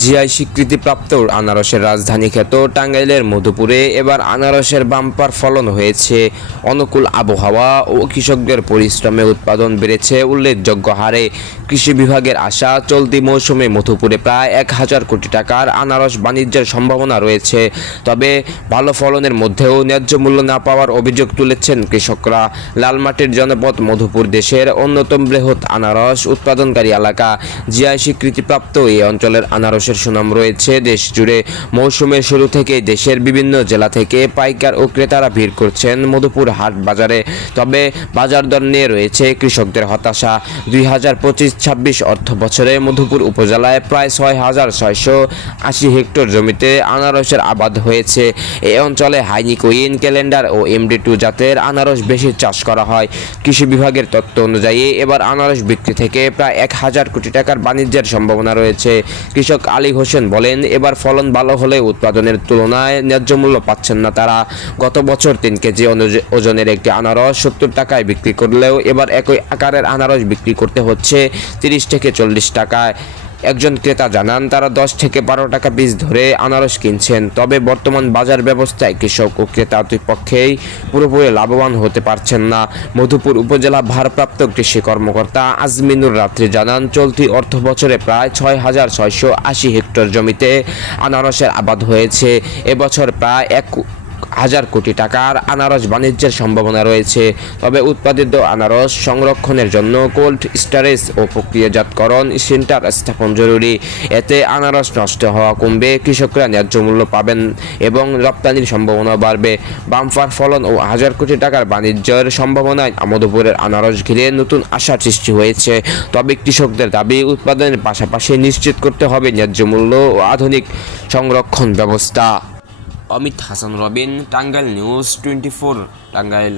GI স্বীকৃতিপ্রাপ্ত আনারসের রাজধানী খ্যাত টাঙ্গাইলের মধুপুরে এবার আনারসের বাম্পার ফলন হয়েছে। অনুকূল আবহাওয়া ও কৃষকদের পরিশ্রমে উৎপাদন বেড়েছে উল্লেখযোগ্য হারে। কৃষি বিভাগের আশা, চলতি মৌসুমে মধুপুরে প্রায় ১,০০০ কোটি টাকার আনারস বাণিজ্যের সম্ভাবনা রয়েছে। তবে ভালো ফলনের মধ্যেও ন্যায্য মূল্য না পাওয়ার অভিযোগ তুলেছেন কৃষকরা। লালমাটির জনপদ মধুপুর দেশের অন্যতম বৃহৎ আনারস উৎপাদনকারী এলাকা। জিআই স্বীকৃতিপ্রাপ্ত এই অঞ্চলের আনারসের সুনাম রয়েছে দেশ জুড়ে। মৌসুমের শুরু থেকেই দেশের বিভিন্ন জেলা থেকে পাইকার ও ক্রেতারা ভিড় করছেন মধুপুর হাট বাজারে। তবে বাজার দর নিয়ে রয়েছে কৃষকদের হতাশা। ২০২৫-২৬ অর্থ বছরে মধুপুর উপজেলায় প্রায় ৬,৬৮০ হেক্টর জমিতে আনারসের আবাদ হয়েছে। এই অঞ্চলে হাইনিকুইন, ক্যালেন্ডার ও MD2 জাতের আনারস বেশি চাষ করা হয়। কৃষি বিভাগের তথ্য অনুযায়ী এবার আনারস বিক্রি থেকে প্রায় ১,০০০ কোটি টাকার বাণিজ্যের সম্ভাবনা রয়েছে। কৃষক আলী হোসেন বলেন, এবার ফলন ভালো হলে উৎপাদনের তুলনায় ন্যায্য মূল্য পাচ্ছেন না তারা। গত বছর ৩ কেজি ওজনের একটি আনারস ৭০ টাকায় বিক্রি করলেও এবার একই আকারের আনারস বিক্রি করতে হচ্ছে ৩০ থেকে ৪০ টাকায়। একজন ক্রেতা জানান, তারা ১০ থেকে ১২ টাকা পিস ধরে আনারস কিনছেন। তবে বর্তমান বাজার ব্যবস্থায় কৃষক ও ক্রেতা দুই পক্ষেই পুরোপুরি লাভবান হতে পারছেন না। মধুপুর উপজেলা ভারপ্রাপ্ত কৃষি কর্মকর্তা আজমিনুর রাত্রি জানান, চলতি অর্থ বছরে প্রায় ৬,৬৮০ হেক্টর জমিতে আনারসের আবাদ হয়েছে। এবছর প্রায় ১,০০০ কোটি টাকার আনারস বাণিজ্যের সম্ভাবনা রয়েছে। তবে উৎপাদিত আনারস সংরক্ষণের জন্য কোল্ড স্টোরেজ ও প্রক্রিয়াজাতকরণ সেন্টার স্থাপন জরুরি। এতে আনারস নষ্ট হওয়া কমবে, কৃষকরা ন্যায্য মূল্য পাবেন এবং রপ্তানির সম্ভাবনা বাড়বে। বাম্পার ফলন ও ১,০০০ কোটি টাকার বাণিজ্যের সম্ভাবনায় মধুপুরের আনারস ঘিরে নতুন আশার সৃষ্টি হয়েছে। তবে কৃষকদের দাবি, উৎপাদনের পাশাপাশি নিশ্চিত করতে হবে ন্যায্য মূল্য ও আধুনিক সংরক্ষণ ব্যবস্থা। অমিত হাসান রবিন, টাঙ্গাইল নিউজ 24, টাঙ্গাইল।